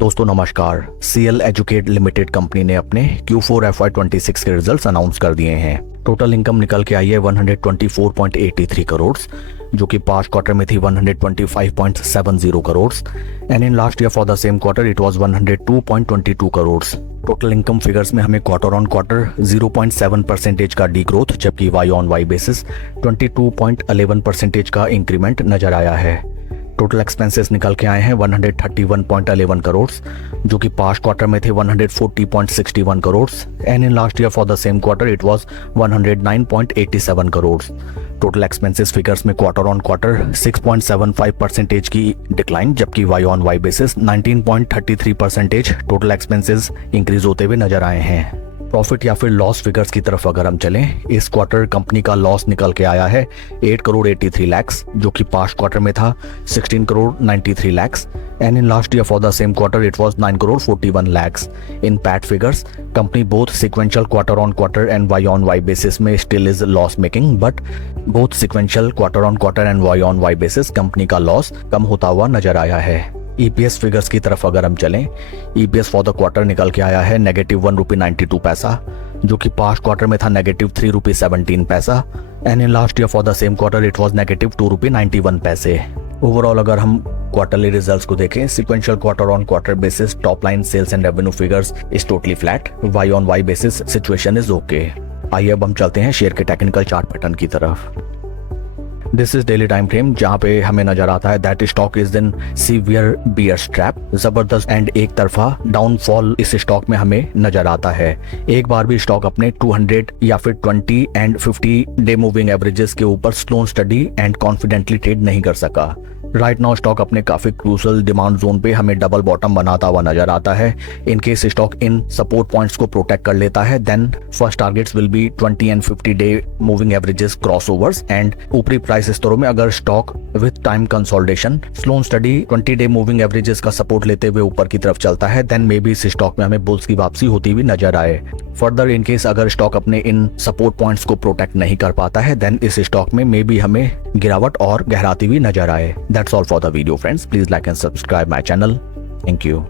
दोस्तों नमस्कार। CL educate limited company ने अपने Q4 FY26 के रिजल्ट्स अनाउंस कर दिए हैं। टोटल इनकम निकल के आई है 124.83 करोड़, जो कि पास्ट क्वार्टर में थी 125.70 crore and in last year for the same quarter it was 102.22 crore. Total income figures में हमें क्वार्टर ऑन क्वार्टर 0.7% का डी ग्रोथ, जबकि वाई ऑन वाई बेसिस 22.11% का इंक्रीमेंट नजर आया है। टोटल एक्सपेंसेस निकल के आए हैं 131.11 करोड़, जो कि पास्ट क्वार्टर में थे 140.61 crore and in last year for the same quarter it was 109.87 crore. Total expenses figures में क्वार्टर ऑन क्वार्टर 6.75% की डिक्लाइन, जबकि Y on Y basis 19.33% total expenses increase होते हुए नजर आए हैं। प्रॉफिट या फिर लॉस फिगर्स की तरफ अगर हम चलें, इस क्वार्टर कंपनी का लॉस निकल के आया है 8 करोड़ 83 लाख, जो कि पास्ट क्वार्टर में था 16 crore 93 lakh and in last year for the same quarter it was 9 crore 41 lakh. In PAT figures company both sequential quarter on quarter and Y on Y basis में still is loss making, but both sequential quarter on quarter and Y on Y basis company का loss कम होता हुआ नजर आया है। EPS figures की तरफ अगर हम चलें, EPS फॉर द क्वार्टर निकल के आया है -1.92, जो कि पास्ट क्वार्टर में था -3.17 and in last year for the same quarter it was -2.91। Overall अगर हम क्वार्टरली रिजल्ट्स को देखें, sequential quarter on quarter basis top line sales and revenue figures is totally flat, Y on Y basis situation is okay. आइए अब हम चलते हैं share के टेक्निकल चार्ट पैटर्न की तरफ। This is daily time frame, जहां पे हमें नजर आता है that stock is in severe bear strap, जबरदस्त एंड एक तरफा डाउनफॉल इस स्टॉक में हमें नजर आता है। एक बार भी स्टॉक अपने 200 या फिर 20 एंड 50 डे मूविंग एवरेजेस के ऊपर slow study and confidently trade नहीं कर सका। राइट नाउ स्टॉक अपने काफी क्रूशल डिमांड जोन पे हमें डबल बॉटम बनाता हुआ नजर आता है। इन केस स्टॉक इन सपोर्ट पॉइंट्स को प्रोटेक्ट कर लेता है, then first targets will be 20 एंड 50 day moving averages crossovers and ऊपरी प्राइस स्तरों में अगर stock with time consolidation slow study 20 day moving averages का सपोर्ट लेते हुए ऊपर की तरफ चलता है, देन मे बी इस स्टॉक में हमें बुल्स की वापसी होती हुई नजर आए। फर्दर इन केस अगर स्टॉक अपने इन सपोर्ट पॉइंट्स को प्रोटेक्ट नहीं कर पाता है, देन इस स्टॉक में मे बी हमें गिरावट और गहराती हुई नजर आए। That's all for the video friends. Please like and subscribe my channel. Thank you.